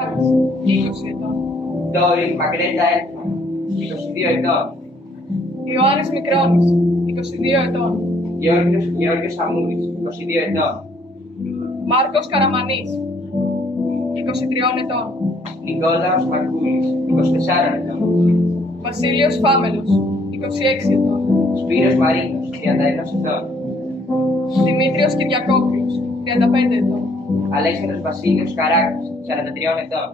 20 ετών. Τόρι Μακρέτα Έλφα, 22 ετών. Ιωάννης Μικρόνης, 22 ετών. Γεώργιος Αμούρης, 22 ετών. Μάρκος Καραμανής, 23 ετών. Νικόλαος Μαρκούλης, 24 ετών. Βασίλειος Φάμελος, 26 ετών. Σπύρος Μαρίνος, 31 ετών. Δημήτριος Κυριακόπουλος, 35 ετών. Αλέξανδρος Βασίλειος Καράκας, 43 ετών.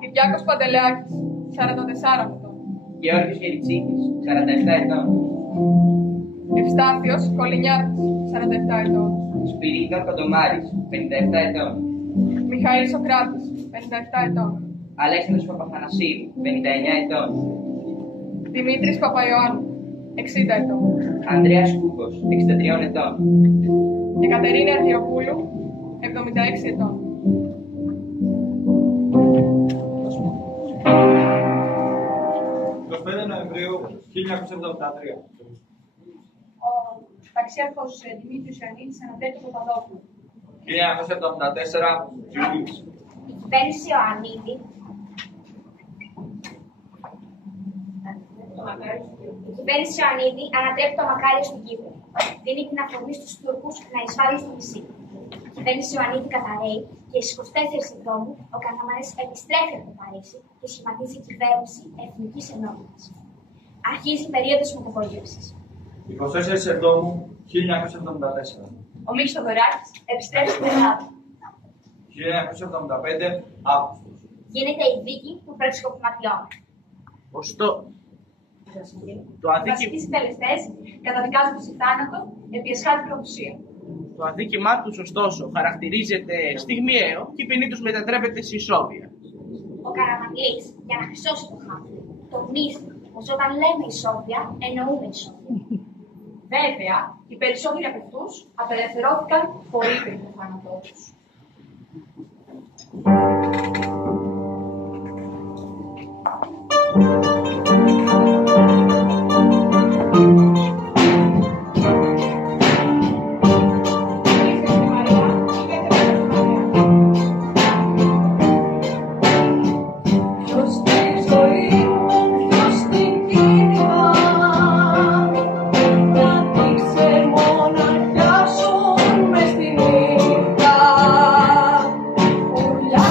Κυριάκος Παντελεάκης, 44 ετών. Γεώργιος Γεριτσίτης, 47 ετών. Ευστάθιος Κολυνιάτης, 47 ετών. Σπυρίδων Κοντομάρης, 57 ετών. Μιχαήλ Σοκράτης, 57 ετών. Αλέξανδρος Παπαθανασίου, 59 ετών. Δημήτρης Παπαϊωάννου, 60 ετών. Ανδρέας Κούκος, 63 ετών. Εκατερίνη Αργυροπούλου, 76 ετών. Νοεμβρίου 1973. Ο ταξιάρχος Δημήτριος Ιωαννίδης ανατρέπει το Παπαδόπουλο. 1974 Ιουλίου. Η κυβέρνηση Ιωαννίδη ανατρέπει το Μακάριο στην Κύπρο. Δίνει την αφορμή στους Τούρκους να εισβάλλουν στο νησί. Η κυβέρνηση Ιωαννίδη καταρρέει και στις 24 Σεπτέμβρη ο Καραμανής επιστρέφει από το Παρίσι και σχηματίζει κυβέρνηση εθνικής ενότητας. Αρχίζει η περίοδος μεταπολίτευσης. 24 Σεπτέμβρη 1974. Ο Μίχης Θοδωράκης επιστρέφει στην Ελλάδα. 1975 Αύγουστος. Γίνεται η δίκη των πραξικοπηματιών. Οι βασικοί συντελεστές καταδικάζονται σε θάνατο επί εσχάτη προδοσία. Το αδίκημά τους, ωστόσο, χαρακτηρίζεται στιγμιαίο και η ποινή τους μετατρέπεται σε ισόβια. Ο Καραμανλής, για να χρυσώσει το χάπι, τονίζει πως όταν λέμε ισόβια, εννοούμε ισόβια. Βέβαια, οι περισσότεροι από αυτούς απελευθερώθηκαν πολύ πριν το θάνατό τους. Μοναχιάσουν μες στη νύχτα, πουλιά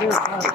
Yes,